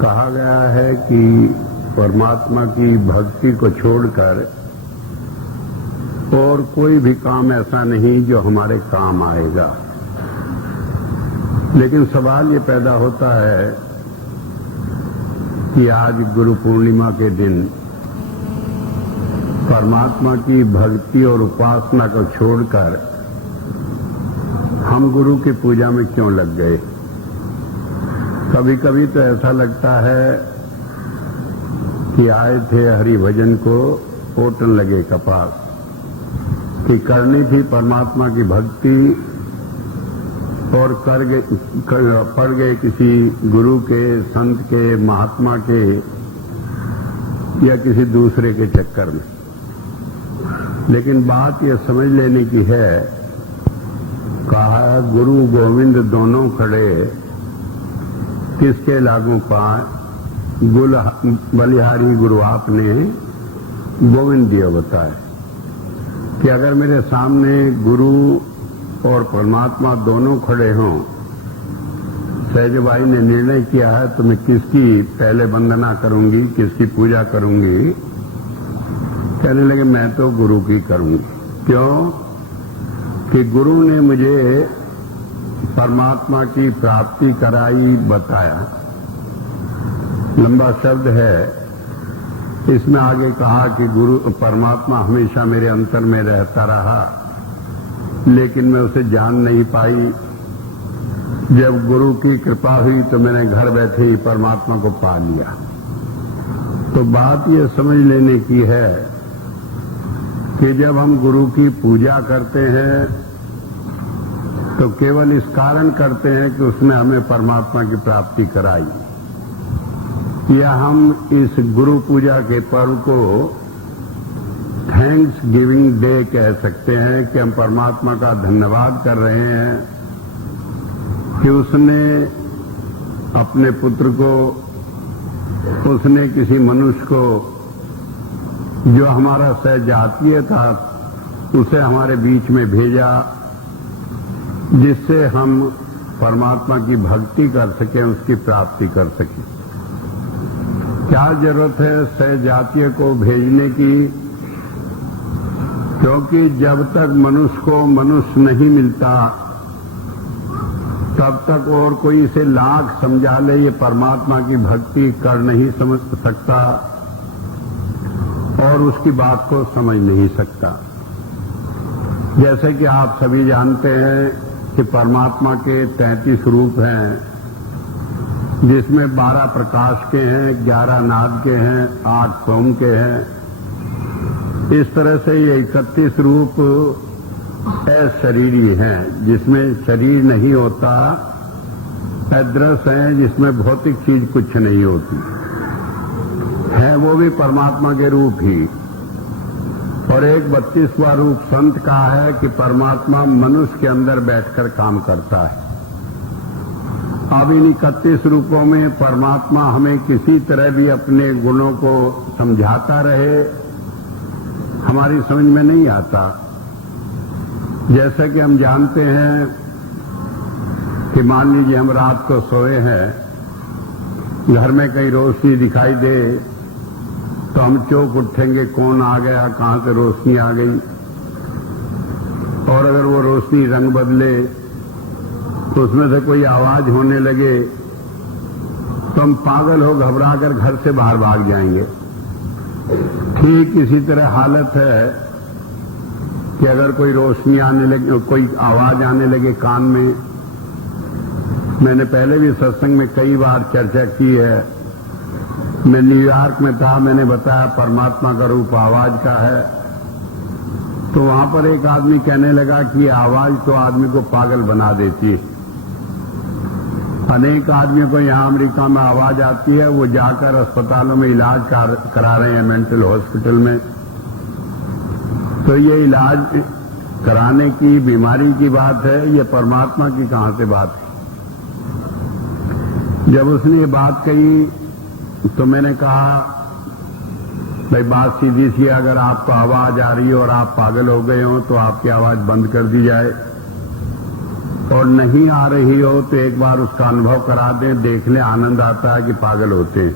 कहा गया है कि परमात्मा की भक्ति को छोड़कर और कोई भी काम ऐसा नहीं जो हमारे काम आएगा। लेकिन सवाल ये पैदा होता है कि आज गुरु पूर्णिमा के दिन परमात्मा की भक्ति और उपासना को छोड़कर हम गुरु की पूजा में क्यों लग गए। कभी कभी तो ऐसा लगता है कि आए थे हरि भजन को ओटन लगे कपास, कि करनी थी परमात्मा की भक्ति और पड़ गए किसी गुरु के, संत के, महात्मा के या किसी दूसरे के चक्कर में। लेकिन बात यह समझ लेने की है, कहा गुरु गोविंद दोनों खड़े, किसके लागू पाए, बलिहारी गुरु आपने गोविंद दिया बताए कि अगर मेरे सामने गुरु और परमात्मा दोनों खड़े हों, सहजबाई ने निर्णय किया है तो मैं किसकी पहले वंदना करूंगी, किसकी पूजा करूंगी। कहने लगे मैं तो गुरु की करूंगी। क्यों? कि गुरु ने मुझे परमात्मा की प्राप्ति कराई, बताया। लंबा शब्द है, इसमें आगे कहा कि गुरु परमात्मा हमेशा मेरे अंतर में रहता रहा, लेकिन मैं उसे जान नहीं पाई। जब गुरु की कृपा हुई तो मैंने घर बैठे ही परमात्मा को पा लिया। तो बात ये समझ लेने की है कि जब हम गुरु की पूजा करते हैं तो केवल इस कारण करते हैं कि उसने हमें परमात्मा की प्राप्ति कराई, या हम इस गुरु पूजा के पर्व को थैंक्स गिविंग डे कह सकते हैं कि हम परमात्मा का धन्यवाद कर रहे हैं कि उसने अपने पुत्र को, उसने किसी मनुष्य को जो हमारा सहजातीय था उसे हमारे बीच में भेजा, जिससे हम परमात्मा की भक्ति कर सकें, उसकी प्राप्ति कर सकें। क्या जरूरत है सहजातीय को भेजने की? क्योंकि जब तक मनुष्य को मनुष्य नहीं मिलता तब तक और कोई इसे लाख समझा ले ये परमात्मा की भक्ति कर नहीं समझ सकता और उसकी बात को समझ नहीं सकता। जैसे कि आप सभी जानते हैं कि परमात्मा के 33 रूप हैं, जिसमें 12 प्रकाश के हैं, 11 नाद के हैं, 8 सोम के हैं। इस तरह से ये 31 रूप अशरीरी हैं, जिसमें शरीर नहीं होता, अदृश्य हैं, जिसमें भौतिक चीज कुछ नहीं होती है, वो भी परमात्मा के रूप ही। और एक 32वां रूप संत का है कि परमात्मा मनुष्य के अंदर बैठकर काम करता है। अब इन 31 रूपों में परमात्मा हमें किसी तरह भी अपने गुणों को समझाता रहे, हमारी समझ में नहीं आता। जैसे कि हम जानते हैं कि मान लीजिए हम रात को सोए हैं, घर में कहीं रोशनी दिखाई दे तो हम चौंक उठेंगे, कौन आ गया, कहां से रोशनी आ गई। और अगर वो रोशनी रंग बदले तो उसमें से कोई आवाज होने लगे तो हम पागल हो घबराकर घर से बाहर भाग जाएंगे। ठीक इसी तरह हालत है कि अगर कोई रोशनी आने लगे, कोई आवाज आने लगे कान में। मैंने पहले भी सत्संग में कई बार चर्चा की है। मैं न्यूयॉर्क में था, मैंने बताया परमात्मा का रूप आवाज का है। तो वहां पर एक आदमी कहने लगा कि आवाज तो आदमी को पागल बना देती है। अनेक आदमियों को यहां अमेरिका में आवाज आती है, वो जाकर अस्पतालों में इलाज करा रहे हैं, मेंटल हॉस्पिटल में। तो ये इलाज कराने की, बीमारी की बात है, ये परमात्मा की कहां से बात है। जब उसने ये बात कही तो मैंने कहा, भाई बात सीधी सी, अगर आपको आवाज आ रही है और आप पागल हो गए हो तो आपकी आवाज बंद कर दी जाए। और नहीं आ रही हो तो एक बार उसका अनुभव करा दें, देखने आनंद आता है कि पागल होते हैं।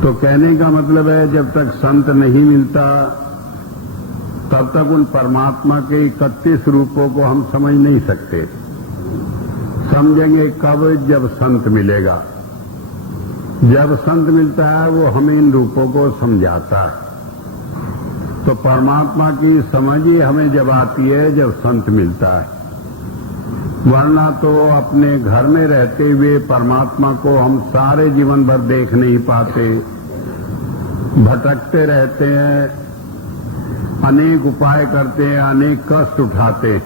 तो कहने का मतलब है जब तक संत नहीं मिलता तब तक उन परमात्मा के 31 रूपों को हम समझ नहीं सकते। समझेंगे कब? जब संत मिलेगा। जब संत मिलता है वो हमें इन रूपों को समझाता है। तो परमात्मा की समझ ही हमें जब आती है जब संत मिलता है, वरना तो अपने घर में रहते हुए परमात्मा को हम सारे जीवन भर देख नहीं पाते, भटकते रहते हैं, अनेक उपाय करते हैं, अनेक कष्ट उठाते हैं,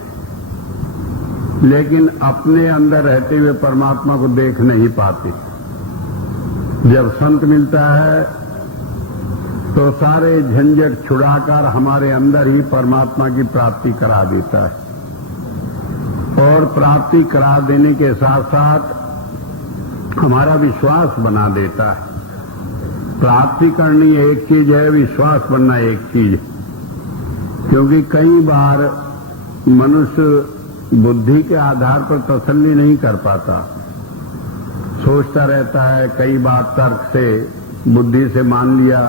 लेकिन अपने अंदर रहते हुए परमात्मा को देख नहीं पाते। जब संत मिलता है तो सारे झंझट छुड़ाकर हमारे अंदर ही परमात्मा की प्राप्ति करा देता है, और प्राप्ति करा देने के साथ साथ हमारा विश्वास बना देता है। प्राप्ति करनी एक चीज है, विश्वास बनना एक चीज है। क्योंकि कई बार मनुष्य बुद्धि के आधार पर तसल्ली नहीं कर पाता, सोचता रहता है, कई बार तर्क से बुद्धि से मान लिया,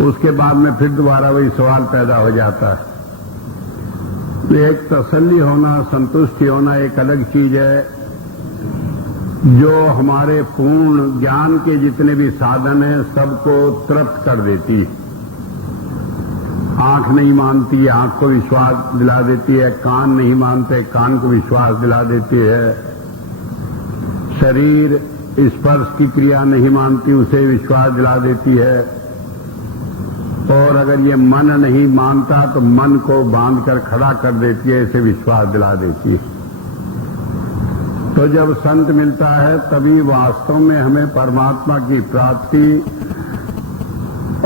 उसके बाद में फिर दोबारा वही सवाल पैदा हो जाता है। एक तसल्ली होना, संतुष्टि होना एक अलग चीज है, जो हमारे पूर्ण ज्ञान के जितने भी साधन हैं सबको तृप्त कर देती है। आंख नहीं मानती, आंख को विश्वास दिला देती है, कान नहीं मानते, कान को विश्वास दिला देती है, शरीर स्पर्श की क्रिया नहीं मानती, उसे विश्वास दिला देती है, और अगर ये मन नहीं मानता तो मन को बांधकर खड़ा कर देती है, इसे विश्वास दिला देती है। तो जब संत मिलता है तभी वास्तव में हमें परमात्मा की प्राप्ति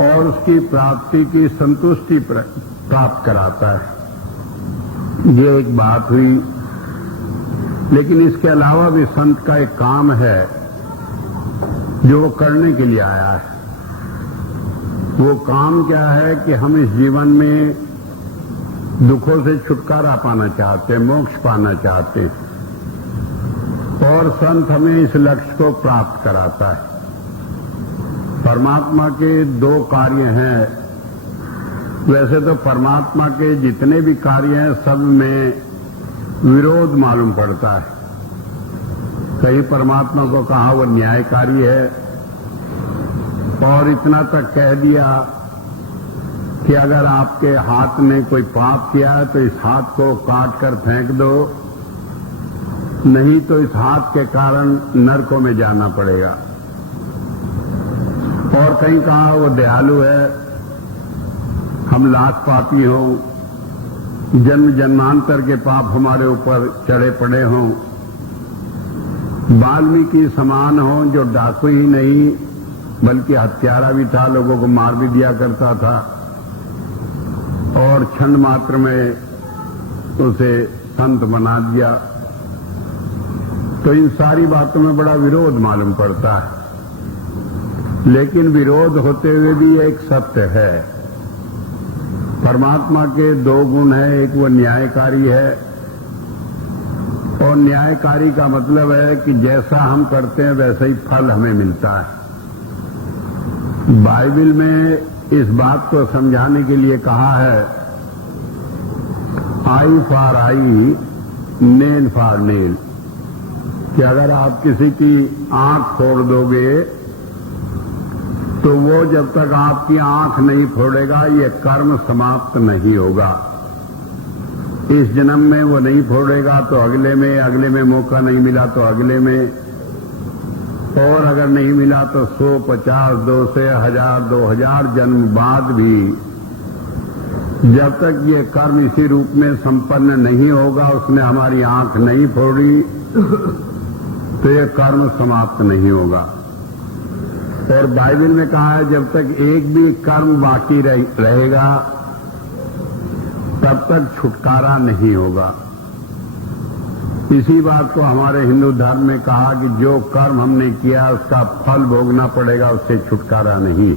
और उसकी प्राप्ति की संतुष्टि प्राप्त कराता है। ये एक बात हुई। लेकिन इसके अलावा भी संत का एक काम है जो वो करने के लिए आया है। वो काम क्या है कि हम इस जीवन में दुखों से छुटकारा पाना चाहते हैं, मोक्ष पाना चाहते हैं, और संत हमें इस लक्ष्य को प्राप्त कराता है। परमात्मा के दो कार्य हैं। वैसे तो परमात्मा के जितने भी कार्य हैं सब में विरोध मालूम पड़ता है। कहीं परमात्मा को कहा वो न्यायकारी है, और इतना तक कह दिया कि अगर आपके हाथ ने कोई पाप किया है तो इस हाथ को काट कर फेंक दो, नहीं तो इस हाथ के कारण नरकों में जाना पड़ेगा। और कहीं कहा वो दयालु है, हम लाख पापी हों, जन्म जन्मांतर के पाप हमारे ऊपर चढ़े पड़े हों, वाल्मीकि समान हों जो डाकू ही नहीं बल्कि हत्यारा भी था, लोगों को मार भी दिया करता था, और क्षण मात्र में उसे संत बना दिया। तो इन सारी बातों में बड़ा विरोध मालूम पड़ता है। लेकिन विरोध होते हुए भी एक सत्य है। परमात्मा के दो गुण हैं, एक वो न्यायकारी है, और न्यायकारी का मतलब है कि जैसा हम करते हैं वैसा ही फल हमें मिलता है। बाइबल में इस बात को समझाने के लिए कहा है, eye for eye, nail for nail, कि अगर आप किसी की आंख फोड़ दोगे तो वो जब तक आपकी आंख नहीं फोड़ेगा ये कर्म समाप्त नहीं होगा। इस जन्म में वो नहीं फोड़ेगा तो अगले में मौका नहीं मिला तो अगले में, और अगर नहीं मिला तो 100, 50, 200, 1000, 2000 जन्म बाद भी जब तक ये कर्म इसी रूप में संपन्न नहीं होगा, उसने हमारी आंख नहीं फोड़ी, तो ये कर्म समाप्त नहीं होगा। और बाइबल में कहा है जब तक एक भी कर्म बाकी रहेगा तब तक छुटकारा नहीं होगा। इसी बात को हमारे हिंदू धर्म में कहा कि जो कर्म हमने किया उसका फल भोगना पड़ेगा, उससे छुटकारा नहीं।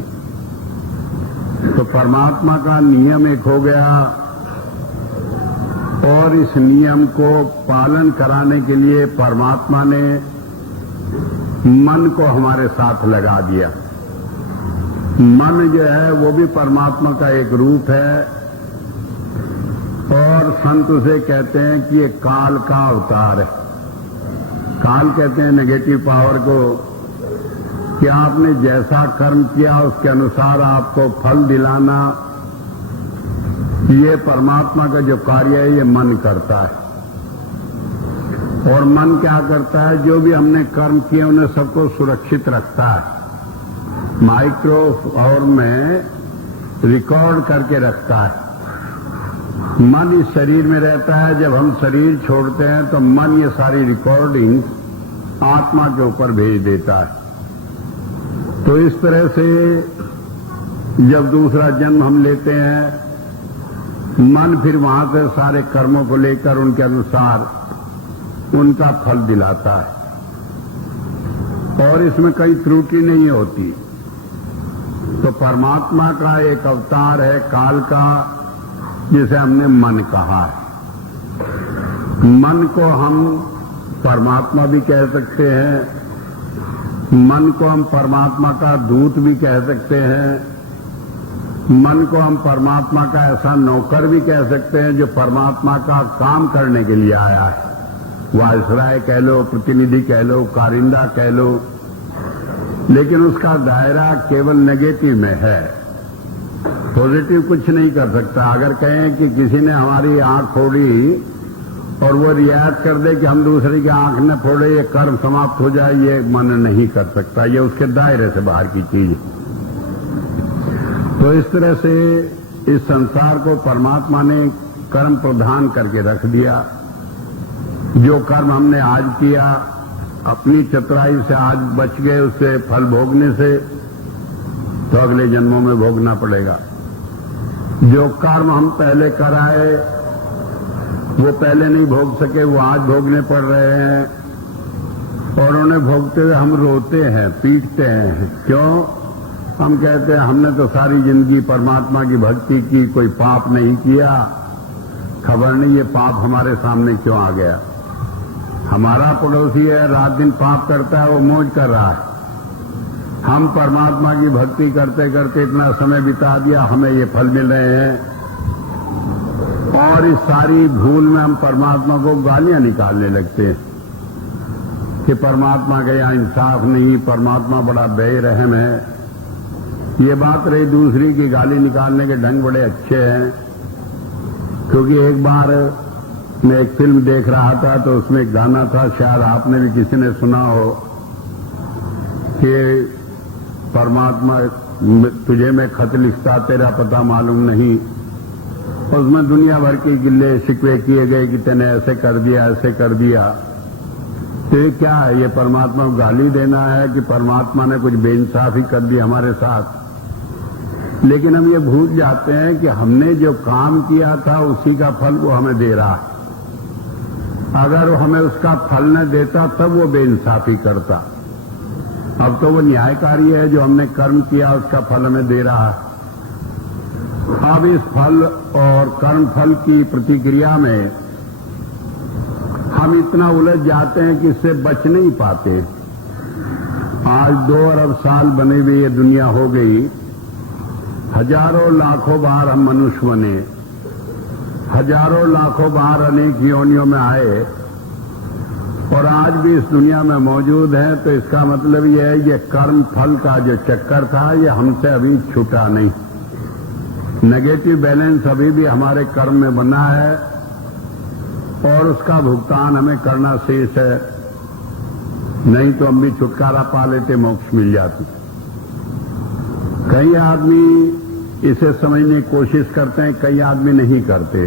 तो परमात्मा का नियम एक हो गया, और इस नियम को पालन कराने के लिए परमात्मा ने मन को हमारे साथ लगा दिया। मन जो है वो भी परमात्मा का एक रूप है और संत उसे कहते हैं कि ये काल का अवतार है। काल कहते हैं नेगेटिव पावर को, कि आपने जैसा कर्म किया उसके अनुसार आपको फल दिलाना, ये परमात्मा का जो कार्य है ये मन करता है। और मन क्या करता है, जो भी हमने कर्म किए उन्हें सबको सुरक्षित रखता है, माइक्रो और में रिकॉर्ड करके रखता है। मन इस शरीर में रहता है, जब हम शरीर छोड़ते हैं तो मन ये सारी रिकॉर्डिंग आत्मा के ऊपर भेज देता है। तो इस तरह से जब दूसरा जन्म हम लेते हैं, मन फिर वहां से सारे कर्मों को लेकर उनके अनुसार उनका फल दिलाता है और इसमें कोई त्रुटि नहीं होती। तो परमात्मा का एक अवतार है काल का, जिसे हमने मन कहा है। मन को हम परमात्मा भी कह सकते हैं, मन को हम परमात्मा का दूत भी कह सकते हैं, मन को हम परमात्मा का ऐसा नौकर भी कह सकते हैं जो परमात्मा का काम करने के लिए आया है। वायसराय कह लो, प्रतिनिधि कह लो, कारिंदा कह लो, लेकिन उसका दायरा केवल नेगेटिव में है, पॉजिटिव कुछ नहीं कर सकता। अगर कहें कि किसी ने हमारी आंख फोड़ी और वो रियायत कर दे कि हम दूसरे की आंख न फोड़े, ये कर्म समाप्त हो जाए, ये मन नहीं कर सकता, ये उसके दायरे से बाहर की चीज। तो इस तरह से इस संसार को परमात्मा ने कर्म प्रधान करके रख दिया। जो कर्म हमने आज किया, अपनी चतुराई से आज बच गए उससे फल भोगने से, तो अगले जन्मों में भोगना पड़ेगा। जो कर्म हम पहले कराए वो पहले नहीं भोग सके, वो आज भोगने पड़ रहे हैं और उन्हें भोगते हुए हम रोते हैं, पीटते हैं। क्यों? हम कहते हैं हमने तो सारी जिंदगी परमात्मा की भक्ति की, कोई पाप नहीं किया, खबर नहीं ये पाप हमारे सामने क्यों आ गया। हमारा पड़ोसी है, रात दिन पाप करता है, वो मौज कर रहा है। हम परमात्मा की भक्ति करते करते इतना समय बिता दिया, हमें ये फल मिल रहे हैं। और इस सारी भूल में हम परमात्मा को गालियां निकालने लगते हैं कि परमात्मा का यहाँ इंसाफ नहीं, परमात्मा बड़ा बेरहम है। ये बात रही दूसरी की गाली निकालने के ढंग बड़े अच्छे हैं, क्योंकि एक बार मैं एक फिल्म देख रहा था तो उसमें एक गाना था, शायद आपने भी किसी ने सुना हो, कि परमात्मा तुझे मैं खत लिखता तेरा पता मालूम नहीं। उसमें दुनिया भर के गिल्ले शिकवे किए गए कि तूने ऐसे कर दिया, ऐसे कर दिया। तो ये क्या है? ये परमात्मा को गाली देना है कि परमात्मा ने कुछ बेइंसाफी कर दी हमारे साथ। लेकिन हम ये भूल जाते हैं कि हमने जो काम किया था उसी का फल वो हमें दे रहा है। अगर वो हमें उसका फल न देता तब वो बेइंसाफी करता। अब तो वो न्यायकारी है, जो हमने कर्म किया उसका फल हमें दे रहा है। अब इस फल और कर्म फल की प्रतिक्रिया में हम इतना उलझ जाते हैं कि इससे बच नहीं पाते। आज 2 अरब साल बने हुए ये दुनिया हो गई, हजारों लाखों बार हम मनुष्य बने, हजारों लाखों बार अनेक योनियों में आए और आज भी इस दुनिया में मौजूद हैं। तो इसका मतलब यह है ये कर्म फल का जो चक्कर था ये हमसे अभी छूटा नहीं। नेगेटिव बैलेंस अभी भी हमारे कर्म में बना है और उसका भुगतान हमें करना शेष है, नहीं तो हम भी छुटकारा पा लेते, मोक्ष मिल जाती। कई आदमी इसे समझने की कोशिश करते हैं, कई आदमी नहीं करते।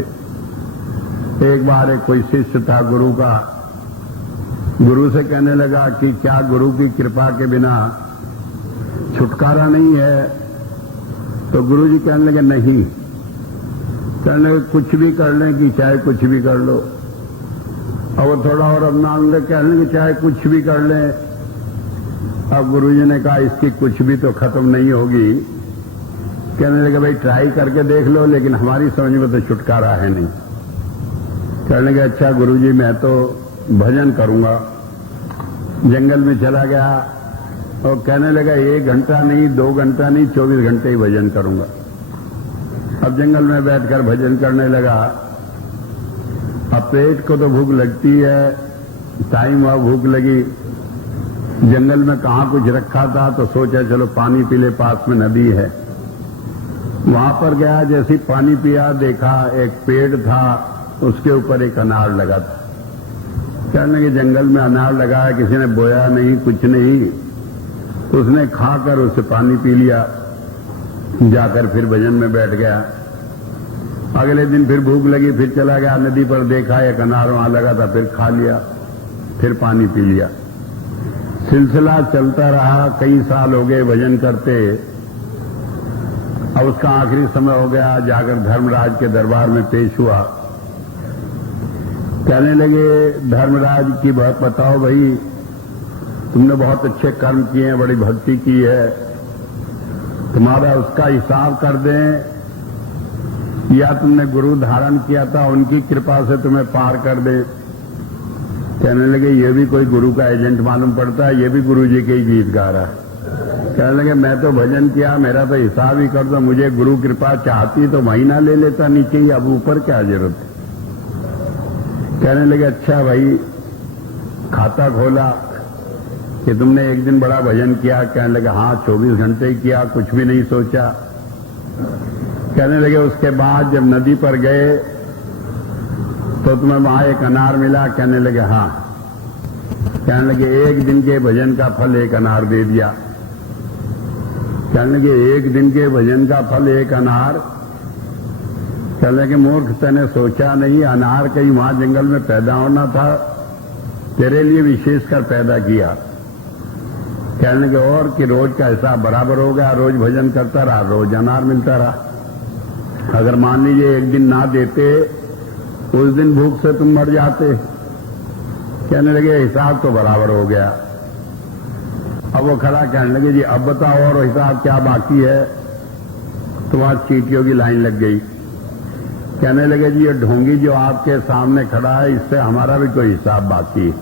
एक बार एक कोई शिष्य था गुरु का, गुरु से कहने लगा कि क्या गुरु की कृपा के बिना छुटकारा नहीं है? तो गुरु जी कहने लगे नहीं। कहने लगे कुछ भी कर लें कि चाहे कुछ भी कर लो। और वो थोड़ा और अपना लगे, कहने लगे चाहे कुछ भी कर लें। अब गुरु जी ने कहा इसकी कुछ भी तो खत्म नहीं होगी। कहने लगे भाई ट्राई करके देख लो, लेकिन हमारी समझ में तो छुटकारा है नहीं। कहने लगे अच्छा गुरुजी मैं तो भजन करूंगा। जंगल में चला गया और कहने लगा 1 घंटा नहीं, 2 घंटा नहीं, 24 घंटे ही भजन करूंगा। अब जंगल में बैठकर भजन करने लगा। अब पेट को तो भूख लगती है, टाइम हुआ भूख लगी। जंगल में कहाँ कुछ रखा था तो सोचा चलो पानी पी ले, पास में नदी है। वहां पर गया, जैसे पानी पिया देखा एक पेड़ था, उसके ऊपर एक अनार लगा था। कहने लगे जंगल में अनार लगा है, किसी ने बोया नहीं, कुछ नहीं। उसने खाकर उससे पानी पी लिया, जाकर फिर भजन में बैठ गया। अगले दिन फिर भूख लगी, फिर चला गया नदी पर, देखा एक अनार वहां लगा था, फिर खा लिया, फिर पानी पी लिया। सिलसिला चलता रहा, कई साल हो गए भजन करते। अब उसका आखिरी समय हो गया, जाकर धर्मराज के दरबार में पेश हुआ। कहने लगे धर्मराज की बात बताओ भाई, तुमने बहुत अच्छे कर्म किए हैं, बड़ी भक्ति की है, तुम्हारा उसका हिसाब कर दें या तुमने गुरु धारण किया था उनकी कृपा से तुम्हें पार कर दें। कहने लगे ये भी कोई गुरु का एजेंट मालूम पड़ता है, ये भी गुरु जी के ही गीत गा रहा है। कहने लगे मैं तो भजन किया, मेरा तो हिसाब ही कर दो, मुझे गुरु कृपा चाहती तो महीना ले लेता नीचे ही, अब ऊपर क्या जरूरत है। कहने लगे अच्छा भाई, खाता खोला कि तुमने एक दिन बड़ा भजन किया। कहने लगे हाँ 24 घंटे किया, कुछ भी नहीं सोचा। कहने लगे उसके बाद जब नदी पर गए तो तुम्हें वहां एक अनार मिला। कहने लगे हाँ। कहने लगे 1 दिन के भजन का फल 1 अनार दे दिया। कहने लगे 1 दिन के भजन का फल 1 अनार। कहने लगे मूर्ख, तूने सोचा नहीं, अनार कहीं वहां जंगल में पैदा होना था, तेरे लिए विशेषकर पैदा किया। कहने लगे और कि रोज का हिसाब बराबर हो गया, रोज भजन करता रहा, रोज अनार मिलता रहा। अगर मान लीजिए 1 दिन ना देते, उस दिन भूख से तुम मर जाते। कहने लगे हिसाब तो बराबर हो गया। अब वो खड़ा कहने लगे जी अब बताओ और हिसाब क्या बाकी है। तो वहां चींटियों की लाइन लग गई। कहने लगे जी ये ढोंगी जो आपके सामने खड़ा है, इससे हमारा भी कोई हिसाब बाकी है।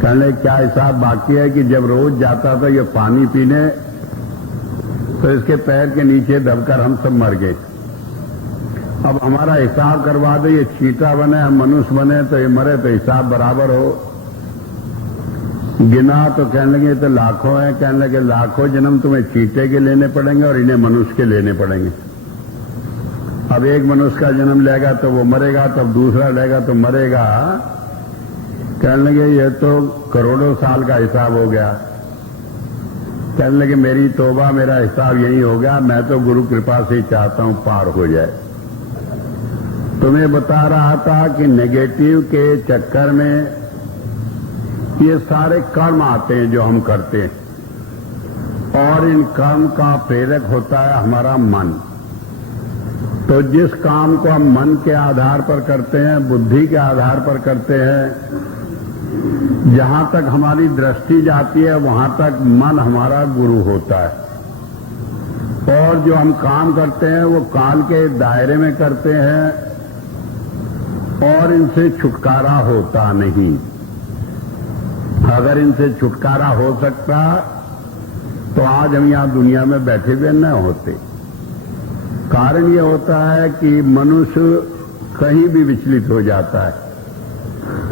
कहने लगे क्या हिसाब बाकी है कि जब रोज जाता था ये पानी पीने, तो इसके पैर के नीचे दबकर हम सब मर गए। अब हमारा हिसाब करवा दो, ये चीटा बने, हम मनुष्य बने, तो ये मरे तो हिसाब बराबर हो। गिना तो कहने लगे तो लाखों हैं। कहने लगे लाखों जन्म तुम्हें चीटे के लेने पड़ेंगे और इन्हें मनुष्य के लेने पड़ेंगे। अब एक मनुष्य का जन्म लेगा तो वो मरेगा, तब दूसरा लेगा तो मरेगा। कहने लगे ये तो करोड़ों साल का हिसाब हो गया। कहने लगे मेरी तौबा, मेरा हिसाब यही हो गया, मैं तो गुरु कृपा से चाहता हूं पार हो जाए। तुम्हें बता रहा था कि नेगेटिव के चक्कर में ये सारे कर्म आते हैं जो हम करते हैं, और इन कर्म का प्रेरक होता है हमारा मन। तो जिस काम को हम मन के आधार पर करते हैं, बुद्धि के आधार पर करते हैं, जहां तक हमारी दृष्टि जाती है वहां तक मन हमारा गुरु होता है। और जो हम काम करते हैं वो काल के दायरे में करते हैं और इनसे छुटकारा होता नहीं। अगर इनसे छुटकारा हो सकता तो आज हम यहां दुनिया में बैठे हुए न होते। कारण ये होता है कि मनुष्य कहीं भी विचलित हो जाता है।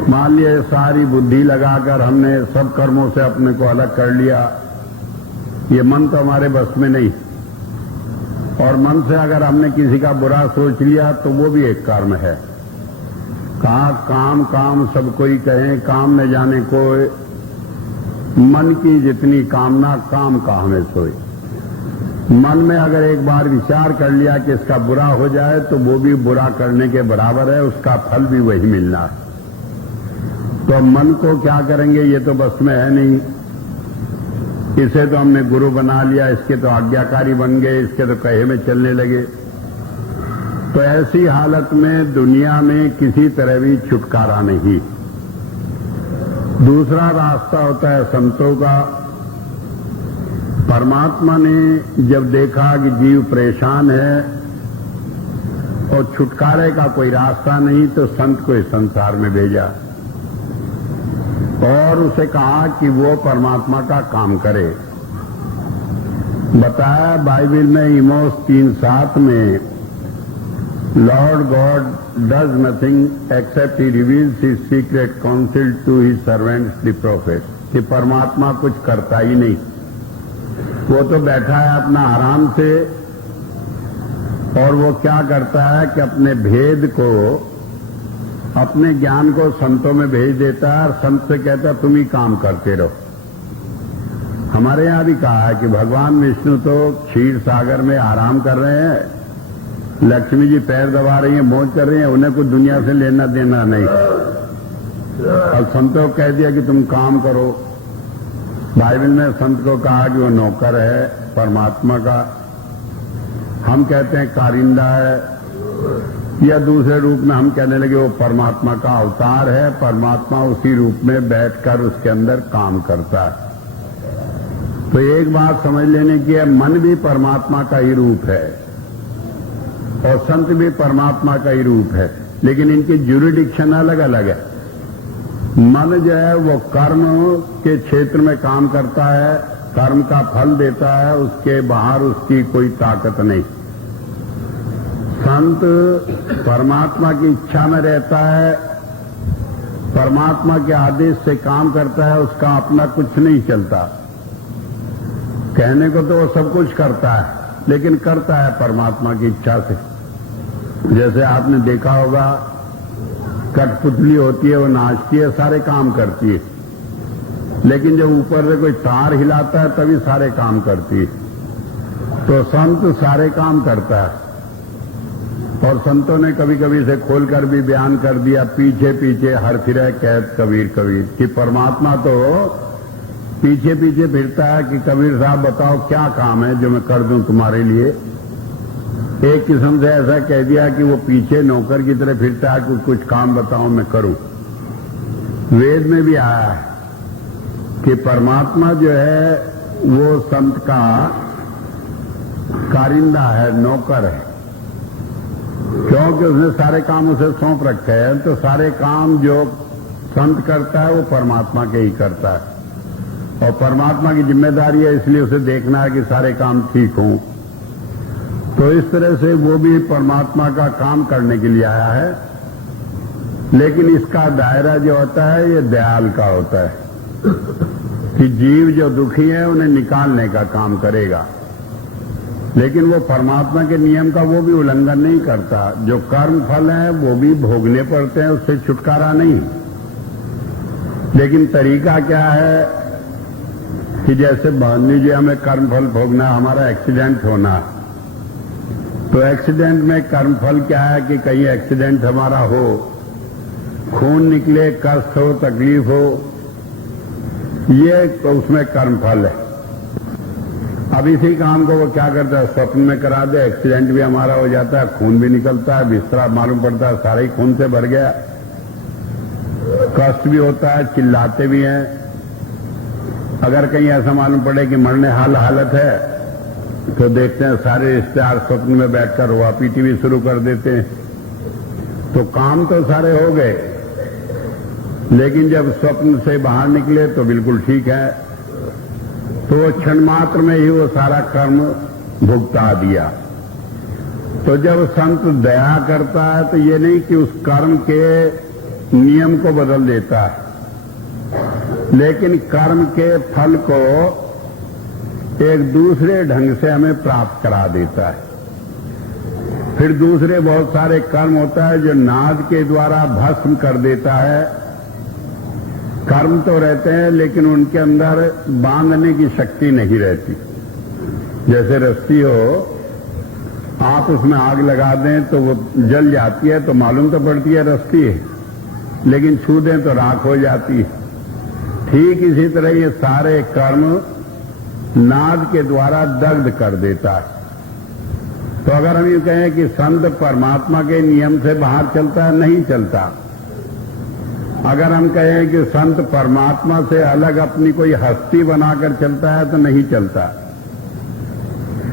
मान लिया सारी बुद्धि लगाकर हमने सब कर्मों से अपने को अलग कर लिया, ये मन तो हमारे बस में नहीं। और मन से अगर हमने किसी का बुरा सोच लिया तो वो भी एक कर्म है। कहा काम काम सब कोई कहे, काम न जाने कोई, मन की जितनी कामना काम कामे सोए। मन में अगर एक बार विचार कर लिया कि इसका बुरा हो जाए तो वो भी बुरा करने के बराबर है, उसका फल भी वही मिलना है। तो मन को क्या करेंगे, ये तो बस में है नहीं। इसे तो हमने गुरु बना लिया, इसके तो आज्ञाकारी बन गए, इसके तो कहे में चलने लगे। तो ऐसी हालत में दुनिया में किसी तरह भी छुटकारा नहीं। दूसरा रास्ता होता है संतों का। परमात्मा ने जब देखा कि जीव परेशान है और छुटकारे का कोई रास्ता नहीं तो संत को इस संसार में भेजा और उसे कहा कि वो परमात्मा का काम करे। बताया बाइबल में इमोस 3:7 में Lord God does nothing except he reveals his secret council to his servants the prophet, कि परमात्मा कुछ करता ही नहीं, वो तो बैठा है अपना आराम से और वो क्या करता है कि अपने भेद को, अपने ज्ञान को संतों में भेज देता है और संत से कहता है तुम ही काम करते रहो। हमारे यहां भी कहा है कि भगवान विष्णु तो क्षीर सागर में आराम कर रहे हैं, लक्ष्मी जी पैर दबा रही हैं, मौज कर रही हैं, उन्हें कुछ दुनिया से लेना देना नहीं, और संतों को कह दिया कि तुम काम करो। बाइबल में संत को कहा कि वो नौकर है परमात्मा का, हम कहते हैं कारिंदा है, या दूसरे रूप में हम कहने लगे वो परमात्मा का अवतार है, परमात्मा उसी रूप में बैठकर उसके अंदर काम करता है। तो एक बात समझ लेने की है, मन भी परमात्मा का ही रूप है और संत भी परमात्मा का ही रूप है, लेकिन इनकी ज्यूरिडिक्शन अलग अलग है। मन जो है वो कर्म के क्षेत्र में काम करता है, कर्म का फल देता है, उसके बाहर उसकी कोई ताकत नहीं। संत परमात्मा की इच्छा में रहता है, परमात्मा के आदेश से काम करता है, उसका अपना कुछ नहीं चलता। कहने को तो वो सब कुछ करता है, लेकिन करता है परमात्मा की इच्छा से। जैसे आपने देखा होगा कठपुतली होती है, वो नाचती है, सारे काम करती है, लेकिन जब ऊपर से कोई तार हिलाता है तभी सारे काम करती है। तो संत सारे काम करता है, और संतों ने कभी कभी इसे खोलकर भी बयान कर दिया, पीछे पीछे हर फिरे कैद कबीर कबीर, कि परमात्मा तो पीछे पीछे फिरता है कि कबीर साहब बताओ क्या काम है जो मैं कर दूं तुम्हारे लिए। एक किस्म से ऐसा कह दिया कि वो पीछे नौकर की तरह फिरता है कि कुछ काम बताओ मैं करूं। वेद में भी आया है कि परमात्मा जो है वो संत का कारिंदा है, नौकर है, क्योंकि उसने सारे काम उसे सौंप रखे हैं। तो सारे काम जो संत करता है वो परमात्मा के ही करता है, और परमात्मा की जिम्मेदारी है, इसलिए उसे देखना है कि सारे काम ठीक हों। तो इस तरह से वो भी परमात्मा का काम करने के लिए आया है, लेकिन इसका दायरा जो होता है ये दयाल का होता है कि जीव जो दुखी है उन्हें निकालने का काम करेगा, लेकिन वो परमात्मा के नियम का वो भी उल्लंघन नहीं करता। जो कर्म फल है वो भी भोगने पड़ते हैं, उससे छुटकारा नहीं। लेकिन तरीका क्या है कि जैसे मान लीजिए हमें कर्म फल भोगना, हमारा एक्सीडेंट होना, तो एक्सीडेंट में कर्म फल क्या है कि कहीं एक्सीडेंट हमारा हो, खून निकले, कष्ट हो, तकलीफ हो, ये तो उसमें कर्म फल है। अब इसी काम को वो क्या करता है, स्वप्न में करा दे, एक्सीडेंट भी हमारा हो जाता है, खून भी निकलता है, बिस्तरा मालूम पड़ता है सारे ही खून से भर गया, कष्ट भी होता है, चिल्लाते भी हैं। अगर कहीं ऐसा मालूम पड़े कि मरने हालत है तो देखते हैं सारे रिश्तेदार स्वप्न में बैठकर रोआ पीटी भी शुरू कर देते हैं। तो काम तो सारे हो गए, लेकिन जब स्वप्न से बाहर निकले तो बिल्कुल ठीक है, तो क्षण मात्र में ही वो सारा कर्म भुगता दिया। तो जब संत दया करता है तो ये नहीं कि उस कर्म के नियम को बदल देता है, लेकिन कर्म के फल को एक दूसरे ढंग से हमें प्राप्त करा देता है। फिर दूसरे बहुत सारे कर्म होता है जो नाद के द्वारा भस्म कर देता है। कर्म तो रहते हैं लेकिन उनके अंदर बांधने की शक्ति नहीं रहती। जैसे रस्सी हो, आप उसमें आग लगा दें तो वो जल जाती है, तो मालूम तो पड़ती है रस्सी है, लेकिन छू दें तो राख हो जाती है। ठीक इसी तरह ये सारे कर्म नाद के द्वारा दग्ध कर देता है। तो अगर हम ये कहें कि संत परमात्मा के नियम से बाहर चलता है, नहीं चलता। अगर हम कहें कि संत परमात्मा से अलग अपनी कोई हस्ती बनाकर चलता है, तो नहीं चलता।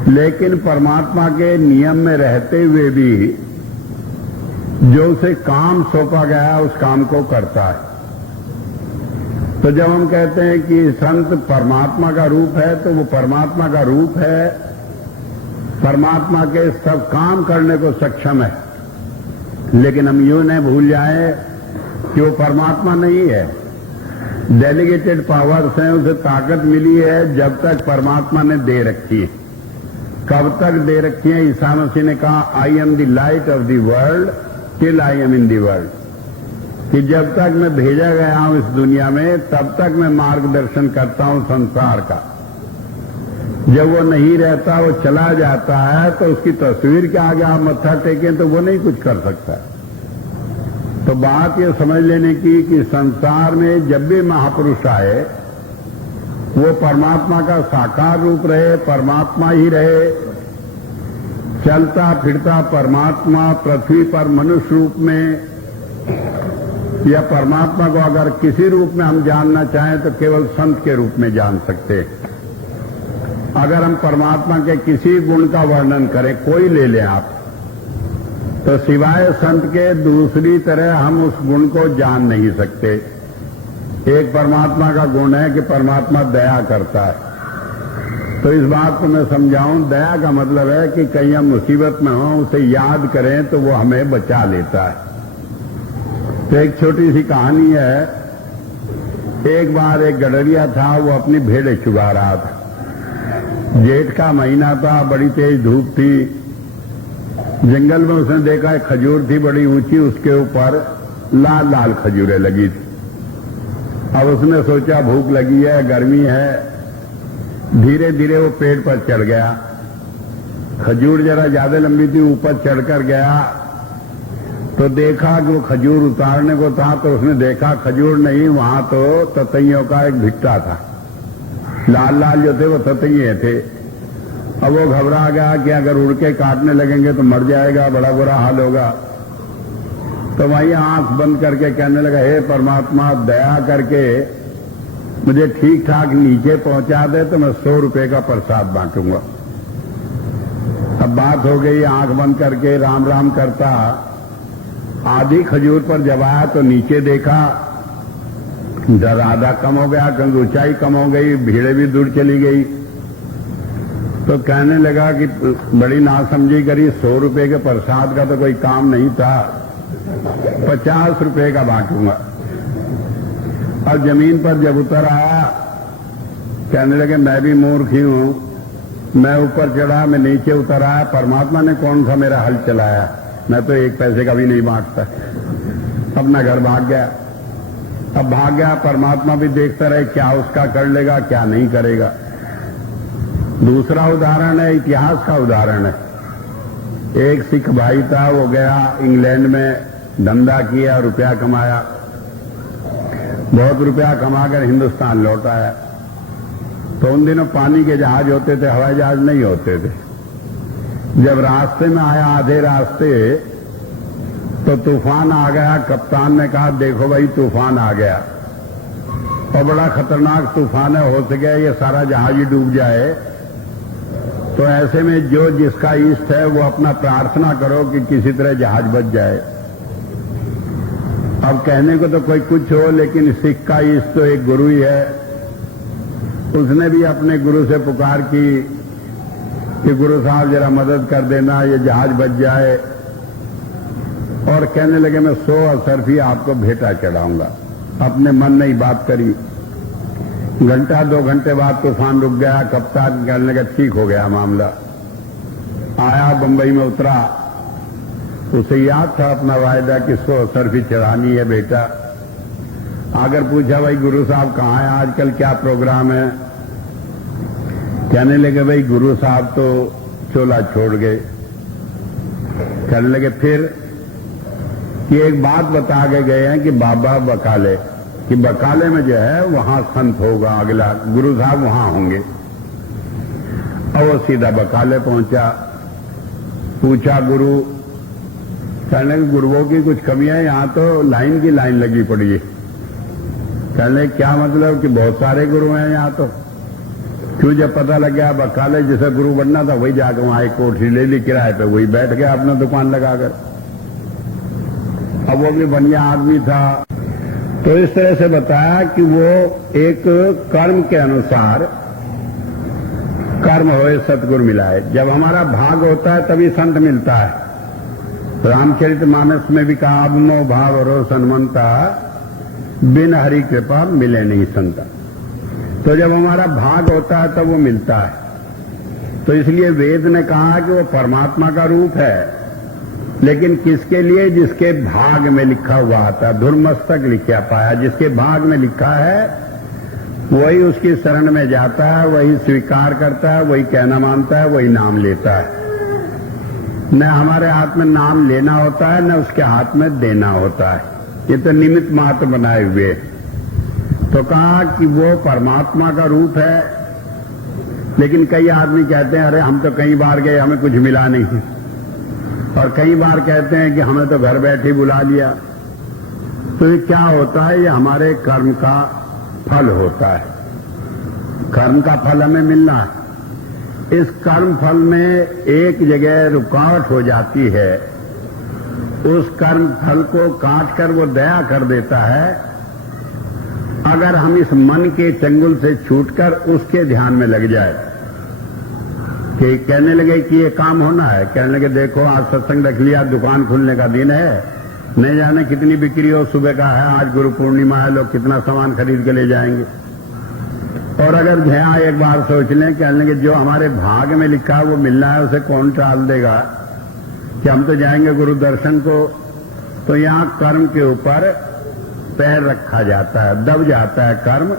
लेकिन परमात्मा के नियम में रहते हुए भी जो उसे काम सौंपा गया है उस काम को करता है। तो जब हम कहते हैं कि संत परमात्मा का रूप है, तो वो परमात्मा का रूप है, परमात्मा के सब काम करने को सक्षम है। लेकिन हम यूं नहीं भूल जाए कि वो परमात्मा नहीं है, डेलीगेटेड पावर्स हैं, उसे ताकत मिली है जब तक परमात्मा ने दे रखी है। कब तक दे रखी है? ईसा मसीह ने कहा, I am the light of the world till I am in the world, कि जब तक मैं भेजा गया हूं इस दुनिया में तब तक मैं मार्गदर्शन करता हूं संसार का। जब वो नहीं रहता, वो चला जाता है, तो उसकी तस्वीर के आगे आप मत्था टेकें तो वो नहीं कुछ कर सकता। तो बात ये समझ लेने की कि संसार में जब भी महापुरुष आए वो परमात्मा का साकार रूप रहे, परमात्मा ही रहे, चलता फिरता परमात्मा पृथ्वी पर मनुष्य रूप में, या परमात्मा को अगर किसी रूप में हम जानना चाहें तो केवल संत के रूप में जान सकते हैं। अगर हम परमात्मा के किसी गुण का वर्णन करें, कोई ले लें आप, तो सिवाय संत के दूसरी तरह हम उस गुण को जान नहीं सकते। एक परमात्मा का गुण है कि परमात्मा दया करता है। तो इस बात को मैं समझाऊं, दया का मतलब है कि कहीं हम मुसीबत में हों, उसे याद करें तो वो हमें बचा लेता है। तो एक छोटी सी कहानी है। एक बार एक गडरिया था, वो अपनी भेड़ें चुगा रहा था। जेठ का महीना था, बड़ी तेज धूप थी। जंगल में उसने देखा एक खजूर थी बड़ी ऊंची, उसके ऊपर लाल लाल खजूरें लगी थी। अब उसने सोचा भूख लगी है, गर्मी है, धीरे धीरे वो पेड़ पर चढ़ गया। खजूर जरा ज्यादा लंबी थी, ऊपर चढ़कर गया तो देखा कि वो खजूर उतारने को था, तो उसने देखा खजूर नहीं, वहां तो ततैयों का एक भिट्टा था। लाल लाल जो थे वो ततैये थे। अब वो घबरा गया कि अगर उड़ के काटने लगेंगे तो मर जाएगा, बड़ा बुरा हाल होगा। तो वहीं आंख बंद करके कहने लगा, हे परमात्मा, दया करके मुझे ठीक ठाक नीचे पहुंचा दे तो मैं 100 रुपए का प्रसाद बांटूंगा। अब बात हो गई, आंख बंद करके राम राम करता आधी खजूर पर जब आया तो नीचे देखा, डर आधा कम हो गया क्योंकि ऊंचाई कम हो गई, भीड़ें भी दूर चली गई। तो कहने लगा कि बड़ी नासमझी करी, 100 रुपए के प्रसाद का तो कोई काम नहीं था, 50 रुपए का बांटूंगा। और जमीन पर जब उतर आया, कहने लगे मैं भी मूर्ख ही हूं, मैं ऊपर चढ़ा, मैं नीचे उतर आया, परमात्मा ने कौन सा मेरा हल चलाया, मैं तो 1 पैसे का भी नहीं बांटता। अपना घर भाग गया। अब भाग गया, परमात्मा भी देखता रहे क्या उसका कर लेगा क्या नहीं करेगा। दूसरा उदाहरण है, इतिहास का उदाहरण है। एक सिख भाई था, वो गया इंग्लैंड में, धंधा किया, रुपया कमाया, बहुत रुपया कमाकर हिंदुस्तान लौट आया। तो उन दिनों पानी के जहाज होते थे, हवाई जहाज नहीं होते थे। जब रास्ते में आया, आधे रास्ते तो तूफान आ गया। कप्तान ने कहा, देखो भाई तूफान आ गया और बड़ा खतरनाक तूफान है, हो सके ये सारा जहाज ही डूब जाए। तो ऐसे में जो जिसका इष्ट है वो अपना प्रार्थना करो कि किसी तरह जहाज बच जाए। अब कहने को तो कोई कुछ हो, लेकिन सिख का इष्ट तो एक गुरु ही है। उसने भी अपने गुरु से पुकार की कि गुरु साहब जरा मदद कर देना, ये जहाज बच जाए। और कहने लगे मैं 100 असरफी आपको भेंटा चढ़ाऊंगा। अपने मन में ही बात करी। घंटा 2 घंटे बाद तूफान रुक गया। कप्तान कहने लगा ठीक हो गया मामला। आया, बंबई में उतरा, उसे याद था अपना वायदा कि 100 असरफी चढ़ानी है बेटा। अगर पूछा भाई गुरु साहब कहाँ है आजकल, क्या प्रोग्राम है, कहने लगे भाई गुरु साहब तो चोला छोड़ गए। कहने लगे फिर, कि एक बात बता के गए हैं कि बाबा बकाले, कि बकाले में जो है वहां संत होगा, अगला गुरु साहब वहां होंगे। और वो सीधा बकाले पहुंचा। पूछा गुरु, कहने लगे गुरुओं की कुछ कमियां है, यहां तो लाइन की लाइन लगी पड़ी है। कहने क्या मतलब कि बहुत सारे गुरु हैं यहां तो। क्यों, जब पता लग गया बकाले जिसे गुरु बनना था वही जाकर वहां एक कोठरी ले ली किराए पे, वही बैठ गया अपना दुकान लगाकर। अब वो भी बढ़िया आदमी था। तो इस तरह से बताया कि वो एक कर्म के अनुसार कर्म होए सतगुरु मिलाए। जब हमारा भाग होता है तभी संत मिलता है। रामचरितमानस में भी कहा, अब मोह भाव रो सन्मंता, बिन हरि कृपा मिले नहीं संता। तो जब हमारा भाग होता है तब वो मिलता है। तो इसलिए वेद ने कहा कि वो परमात्मा का रूप है, लेकिन किसके लिए? जिसके भाग में लिखा हुआ आता, धुर्मस्तक लिखा पाया, जिसके भाग में लिखा है वही उसकी शरण में जाता है, वही स्वीकार करता है, वही कहना मानता है, वही नाम लेता है। न हमारे हाथ में नाम लेना होता है, न उसके हाथ में देना होता है। ये तो निमित्त मात्र बनाए हुए। तो कहा कि वो परमात्मा का रूप है। लेकिन कई आदमी कहते हैं, अरे हम तो कई बार गए, हमें कुछ मिला नहीं। और कई बार कहते हैं कि हमें तो घर बैठे बुला लिया। तो ये क्या होता है? ये हमारे कर्म का फल होता है। कर्म का फल हमें मिलना है। इस कर्म फल में एक जगह रुकावट हो जाती है। उस कर्म फल को काट कर वो दया कर देता है। अगर हम इस मन के चंगुल से छूटकर उसके ध्यान में लग जाए कि कहने लगे कि ये काम होना है, कहने लगे देखो आज सत्संग रख लिया, दुकान खुलने का दिन है, नहीं जाने कितनी बिक्री हो, सुबह का है, आज गुरु पूर्णिमा है, लोग कितना सामान खरीद के ले जाएंगे। और अगर यहाँ एक बार सोच लें, कहने लगे जो हमारे भाग में लिखा है वो मिलना है, उसे कौन टाल देगा कि हम तो जाएंगे गुरु दर्शन को। तो यहाँ कर्म के ऊपर पैर रखा जाता है, दब जाता है कर्म,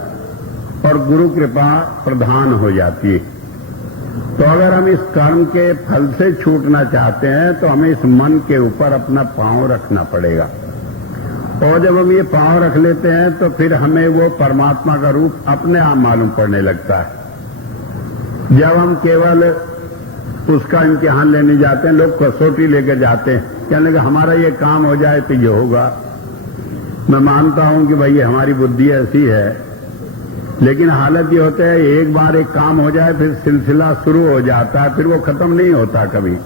और गुरु कृपा प्रधान हो जाती है। तो अगर हम इस कर्म के फल से छूटना चाहते हैं तो हमें इस मन के ऊपर अपना पांव रखना पड़ेगा। और जब हम ये पांव रख लेते हैं तो फिर हमें वो परमात्मा का रूप अपने आप मालूम पड़ने लगता है। जब हम केवल उसका इम्तिहान लेने जाते हैं, लोग कसौटी लेकर जाते हैं, कहने लगे हमारा ये काम हो जाए तो ये होगा। मैं मानता हूं कि भाई हमारी बुद्धि ऐसी है, लेकिन हालत ये होता है एक बार एक काम हो जाए फिर सिलसिला शुरू हो जाता है, फिर वो खत्म नहीं होता कभी।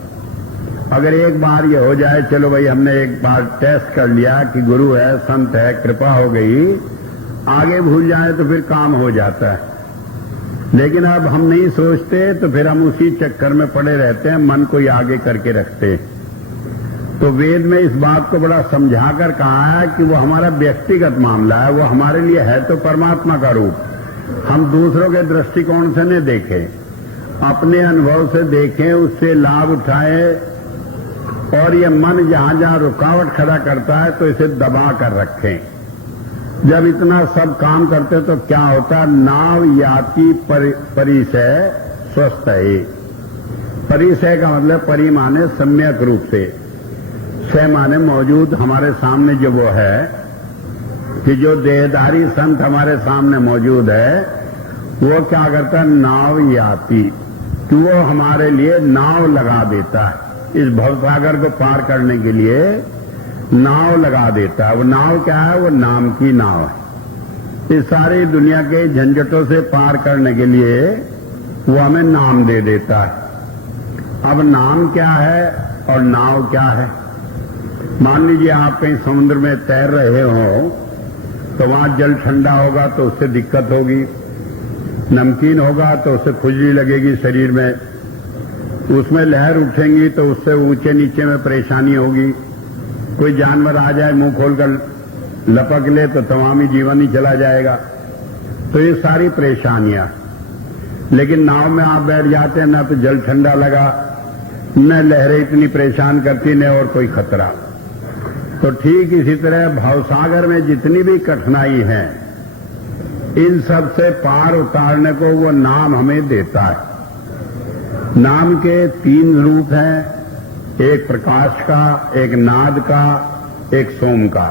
अगर एक बार ये हो जाए, चलो भाई हमने एक बार टेस्ट कर लिया कि गुरु है, संत है, कृपा हो गई, आगे भूल जाए तो फिर काम हो जाता है। लेकिन अब हम नहीं सोचते तो फिर हम उसी चक्कर में पड़े रहते हैं, मन को ही आगे करके रखते हैं। तो वेद में इस बात को बड़ा समझाकर कहा है कि वो हमारा व्यक्तिगत मामला है, वो हमारे लिए है तो परमात्मा का रूप। हम दूसरों के दृष्टिकोण से नहीं देखें, अपने अनुभव से देखें, उससे लाभ उठाएं। और ये मन जहां जहां रुकावट खड़ा करता है तो इसे दबा कर रखें। जब इतना सब काम करते तो क्या होता है? नाव याति परिसय स्वस्थ है। परिसय का मतलब परि माने सम्यक रूप से, सह माने मौजूद, हमारे सामने जो वो है कि जो देहधारी संत हमारे सामने मौजूद है, वो क्या करता है? नाव याति, कि वो हमारे लिए नाव लगा देता है। इस भवसागर को पार करने के लिए नाव लगा देता है। वो नाव क्या है? वो नाम की नाव है। इस सारी दुनिया के झंझटों से पार करने के लिए वो हमें नाम दे देता है। अब नाम क्या है और नाव क्या है? मान लीजिए आप कहीं समुद्र में तैर रहे हो, तो वहां जल ठंडा होगा तो उससे दिक्कत होगी, नमकीन होगा तो उससे खुजली लगेगी शरीर में, उसमें लहर उठेंगी तो उससे ऊंचे नीचे में परेशानी होगी, कोई जानवर आ जाए मुंह खोलकर लपक ले तो तमामी जीवन ही चला जाएगा। तो ये सारी परेशानियां। लेकिन नाव में आप बैठ जाते हैं, ना तो जल ठंडा लगा, न लहरें इतनी परेशान करती, न और कोई खतरा। तो ठीक इसी तरह भवसागर में जितनी भी कठिनाई है, इन सब से पार उतारने को वो नाम हमें देता है। नाम के 3 रूप हैं, एक प्रकाश का, एक नाद का, एक सोम का।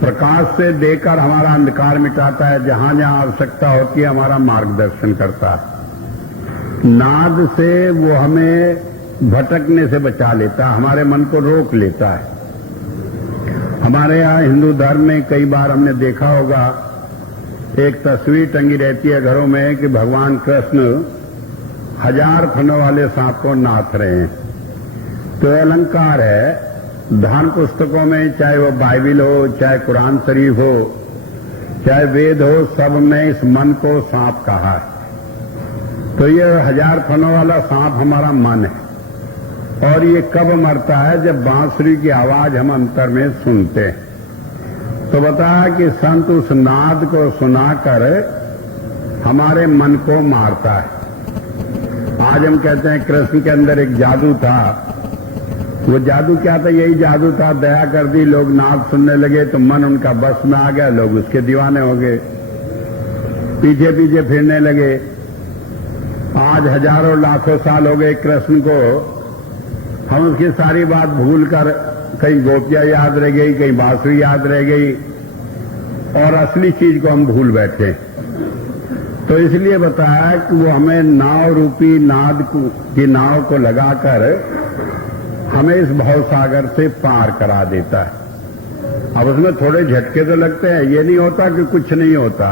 प्रकाश से देकर हमारा अंधकार मिटाता है, जहां जहां आवश्यकता होती है हमारा मार्गदर्शन करता है। नाद से वो हमें भटकने से बचा लेता है, हमारे मन को रोक लेता है। हमारे यहाँ हिंदू धर्म में कई बार हमने देखा होगा, एक तस्वीर टंगी रहती है घरों में कि भगवान कृष्ण 1000 फनों वाले सांप को नाथ रहे हैं। तो अलंकार है, धर्म पुस्तकों में, चाहे वो बाइबिल हो, चाहे कुरान शरीफ हो, चाहे वेद हो, सब में इस मन को सांप कहा है। तो ये 1000 फनों वाला सांप हमारा मन है। और ये कब मरता है? जब बांसुरी की आवाज हम अंतर में सुनते हैं। तो बताया कि संत उस नाद को सुनाकर हमारे मन को मारता है। आज हम कहते हैं कृष्ण के अंदर एक जादू था। वो जादू क्या था? यही जादू था, दया कर दी, लोग नाद सुनने लगे तो मन उनका बस में आ गया, लोग उसके दीवाने हो गए, पीछे पीछे फिरने लगे। आज हजारों लाखों साल हो गए कृष्ण को, हम उसकी सारी बात भूल कर कहीं गोपियां याद रह गई, कहीं बांसुरी याद रह गई और असली चीज को हम भूल बैठे। तो इसलिए बताया कि वो हमें नाव रूपी नाद की नाव को लगाकर हमें इस भवसागर से पार करा देता है। अब उसमें थोड़े झटके तो लगते हैं, ये नहीं होता कि कुछ नहीं होता,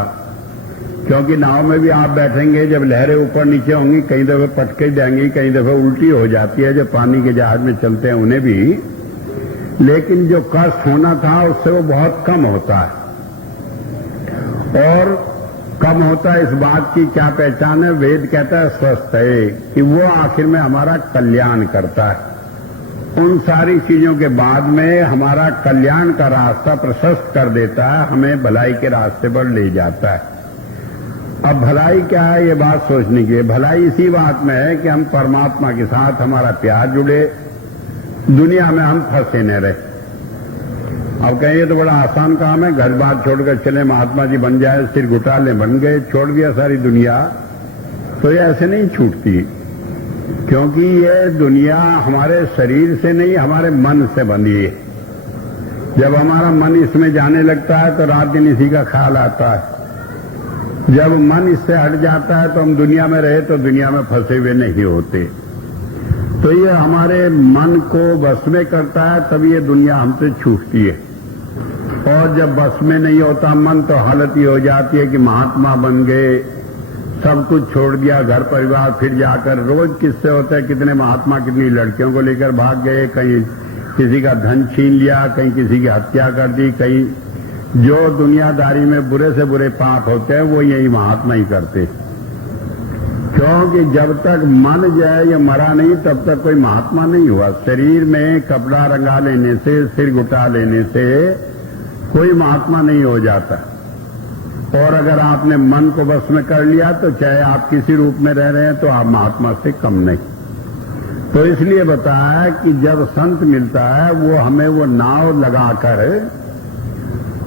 क्योंकि नाव में भी आप बैठेंगे, जब लहरें ऊपर नीचे होंगी, कई दफे पटके जाएंगी, कई दफे उल्टी हो जाती है, जब पानी के जहाज में चलते हैं उन्हें भी, लेकिन जो कष्ट होना था उससे वो बहुत कम होता है। और कम होता है, इस बात की क्या पहचान है? वेद कहता है स्वस्थ है, कि वो आखिर में हमारा कल्याण करता है। उन सारी चीजों के बाद में हमारा कल्याण का रास्ता प्रशस्त कर देता है, हमें भलाई के रास्ते पर ले जाता है। अब भलाई क्या है, ये बात सोचने की है। भलाई इसी बात में है कि हम परमात्मा के साथ हमारा प्यार जुड़े, दुनिया में हम फंसे न रहे। अब कहिए तो बड़ा आसान काम है, घर बार छोड़कर चले, महात्मा जी बन जाए, सिर घुटा ले, बन गए, छोड़ दिया सारी दुनिया। तो ये ऐसे नहीं छूटती, क्योंकि ये दुनिया हमारे शरीर से नहीं, हमारे मन से बंधी है। जब हमारा मन इसमें जाने लगता है तो रात दिन इसी का ख्याल आता है। जब मन इससे हट जाता है तो हम दुनिया में रहे तो दुनिया में फंसे हुए नहीं होते। तो ये हमारे मन को बस में करता है, तभी ये दुनिया हमसे छूटती है। और जब बस में नहीं होता मन, तो हालत ये हो जाती है कि महात्मा बन गए, सब कुछ छोड़ दिया, घर परिवार, फिर जाकर रोज किस्से होते हैं, कितने महात्मा कितनी लड़कियों को लेकर भाग गए, कहीं किसी का धन छीन लिया, कहीं किसी की हत्या कर दी, कहीं जो दुनियादारी में बुरे से बुरे पाप होते हैं वो यही महात्मा ही करते। क्योंकि जब तक मन जाए या मरा नहीं, तब तक कोई महात्मा नहीं हुआ। शरीर में कपड़ा रंगा लेने से, सिर घुटा लेने से कोई महात्मा नहीं हो जाता। और अगर आपने मन को बस में कर लिया तो चाहे आप किसी रूप में रह रहे हैं तो आप महात्मा से कम नहीं। तो इसलिए बताया कि जब संत मिलता है वो हमें वो नाव लगाकर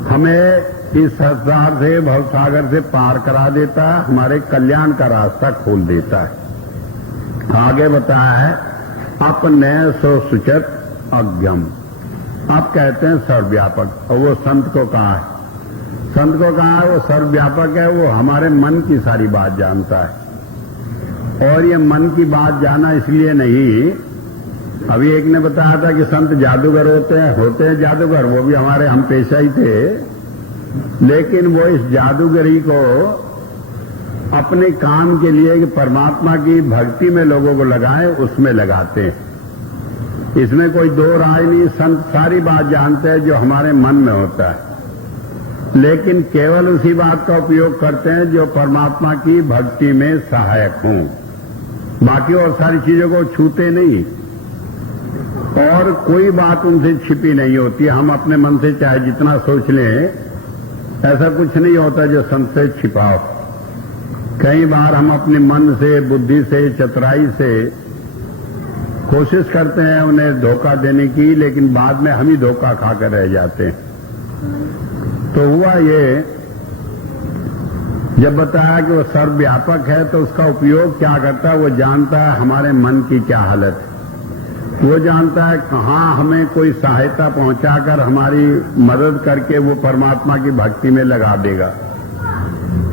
हमें इस संसार से, भवसागर से पार करा देता है, हमारे कल्याण का रास्ता खोल देता है। आगे बताया है अपने सो सुचत अज्ञम। आप कहते हैं सर्वव्यापक, और वो संत को कहा है, संत को कहा है वो सर्वव्यापक है, वो हमारे मन की सारी बात जानता है। और ये मन की बात जाना इसलिए नहीं, अभी एक ने बताया था कि संत जादूगर होते हैं जादूगर, वो भी हमारे हम पेशा ही थे, लेकिन वो इस जादूगरी को अपने काम के लिए कि परमात्मा की भक्ति में लोगों को लगाएं, उसमें लगाते हैं। इसमें कोई दो राय नहीं, संत सारी बात जानते हैं जो हमारे मन में होता है, लेकिन केवल उसी बात का उपयोग करते हैं जो परमात्मा की भक्ति में सहायक हों। बाकी और सारी चीजों को छूते नहीं, और कोई बात उनसे छिपी नहीं होती। हम अपने मन से चाहे जितना सोच लें, ऐसा कुछ नहीं होता जो संत से छिपाओ। कई बार हम अपने मन से, बुद्धि से, चतुराई से कोशिश करते हैं उन्हें धोखा देने की, लेकिन बाद में हम ही धोखा खाकर रह जाते हैं। तो हुआ ये, जब बताया कि वो सर्वव्यापक है तो उसका उपयोग क्या करता है? वो जानता है हमारे मन की क्या हालत है, वो जानता है कहाँ हमें कोई सहायता पहुंचाकर हमारी मदद करके वो परमात्मा की भक्ति में लगा देगा।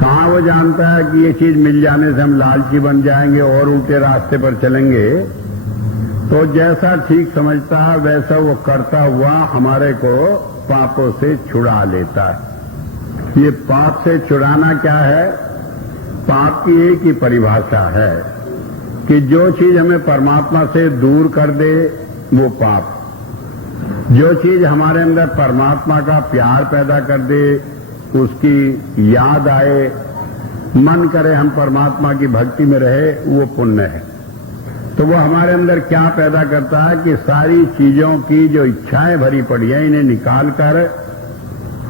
कहाँ वो जानता है कि ये चीज मिल जाने से हम लालची बन जाएंगे और उल्टे रास्ते पर चलेंगे। तो जैसा ठीक समझता है वैसा वो करता हुआ हमारे को पापों से छुड़ा लेता है। ये पाप से छुड़ाना क्या है? पाप की एक ही परिभाषा है कि जो चीज हमें परमात्मा से दूर कर दे वो पाप। जो चीज हमारे अंदर परमात्मा का प्यार पैदा कर दे, उसकी याद आए, मन करे हम परमात्मा की भक्ति में रहे, वो पुण्य है। तो वो हमारे अंदर क्या पैदा करता है कि सारी चीजों की जो इच्छाएं भरी पड़ी हैं, इन्हें निकालकर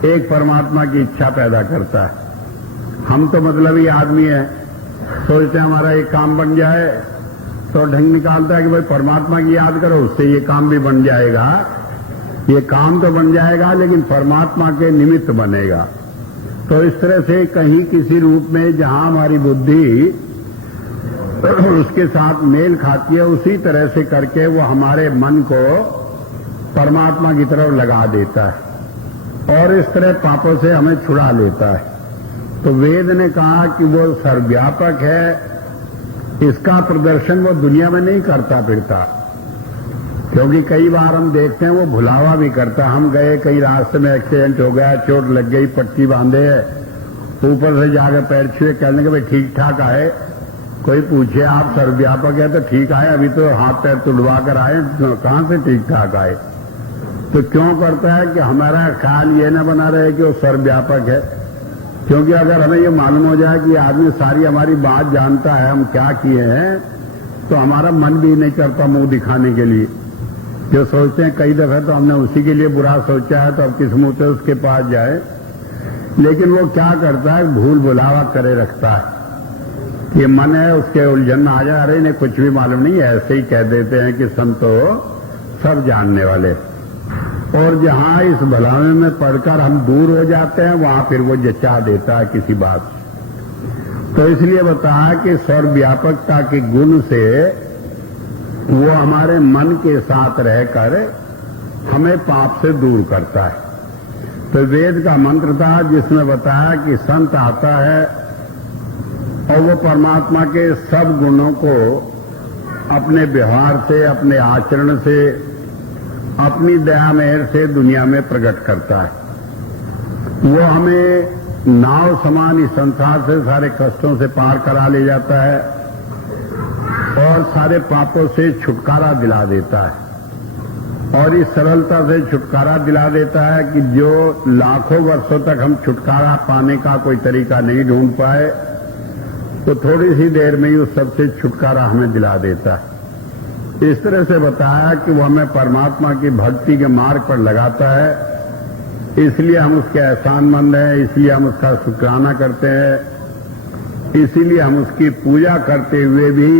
एक परमात्मा की इच्छा पैदा करता है। हम तो मतलबी आदमी हैं, सोचते हैं हमारा एक काम बन जाए तो ढंग निकालता है कि भाई परमात्मा की याद करो, उससे ये काम भी बन जाएगा। ये काम तो बन जाएगा लेकिन परमात्मा के निमित्त बनेगा। तो इस तरह से कहीं किसी रूप में जहां हमारी बुद्धि उसके साथ मेल खाती है, उसी तरह से करके वो हमारे मन को परमात्मा की तरफ लगा देता है और इस तरह पापों से हमें छुड़ा लेता है। तो वेद ने कहा कि वो सर्वव्यापक है, इसका प्रदर्शन वो दुनिया में नहीं करता फिरता, क्योंकि कई बार हम देखते हैं वो भुलावा भी करता। हम गए, कहीं रास्ते में एक्सीडेंट हो गया, चोट लग गई, पट्टी बांधे है, ऊपर से जाकर पैर छुए, कहने के भाई ठीक ठाक आए। कोई पूछे आप सर्वव्यापक है तो ठीक आए, अभी तो हाथ पैर तुड़वा कर आए, कहां से ठीक ठाक आए? तो क्यों करता है कि हमारा ख्याल ये न बना रहे कि वो सर्वव्यापक है। क्योंकि अगर हमें ये मालूम हो जाए कि आदमी सारी हमारी बात जानता है, हम क्या किए हैं, तो हमारा मन भी नहीं करता मुंह दिखाने के लिए। जो सोचते हैं कई दफे तो हमने उसी के लिए बुरा सोचा है, तो अब किस मुंह से उसके पास जाए। लेकिन वो क्या करता है, भूल भुलावा करे रखता है। ये मन है, उसके उलझन आ जाए, अरे इन्हें कुछ भी मालूम नहीं है, ऐसे ही कह देते हैं कि संतो सब जानने वाले। और जहां इस भलावे में पढ़कर हम दूर हो जाते हैं, वहां फिर वो जचा देता है किसी बात। तो इसलिए बताया कि सर्वव्यापकता के गुण से वो हमारे मन के साथ रहकर हमें पाप से दूर करता है। तो वेद का मंत्र था जिसमें बताया कि संत आता है और वो परमात्मा के सब गुणों को अपने व्यवहार से, अपने आचरण से, अपनी दया मेहर से दुनिया में प्रकट करता है। वो हमें नाव समान इस संसार से सारे कष्टों से पार करा ले जाता है और सारे पापों से छुटकारा दिला देता है। और इस सरलता से छुटकारा दिला देता है कि जो लाखों वर्षों तक हम छुटकारा पाने का कोई तरीका नहीं ढूंढ पाए, तो थोड़ी सी देर में ही उस सबसे छुटकारा हमें दिला देता है। इस तरह से बताया कि वो हमें परमात्मा की भक्ति के मार्ग पर लगाता है, इसलिए हम उसके एहसानमंद हैं, इसलिए हम उसका शुक्राना करते हैं, इसीलिए हम उसकी पूजा करते हुए भी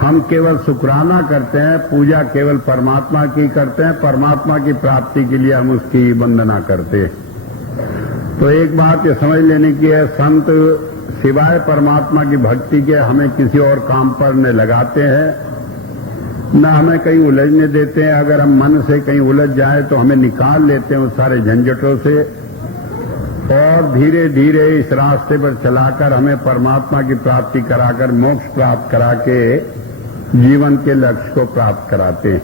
हम केवल शुक्राना करते हैं, पूजा केवल परमात्मा की करते हैं, परमात्मा की प्राप्ति के लिए हम उसकी वंदना करते हैं। तो एक बात ये समझ लेने की है, संत सिवाय परमात्मा की भक्ति के हमें किसी और काम पर न लगाते हैं, न हमें कहीं उलझने देते हैं। अगर हम मन से कहीं उलझ जाए तो हमें निकाल लेते हैं उस सारे झंझटों से और धीरे धीरे इस रास्ते पर चलाकर हमें परमात्मा की प्राप्ति कराकर, मोक्ष प्राप्त करा के जीवन के लक्ष्य को प्राप्त कराते हैं।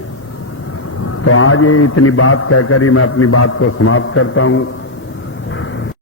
तो आज ये इतनी बात कहकर ही मैं अपनी बात को समाप्त करता हूं।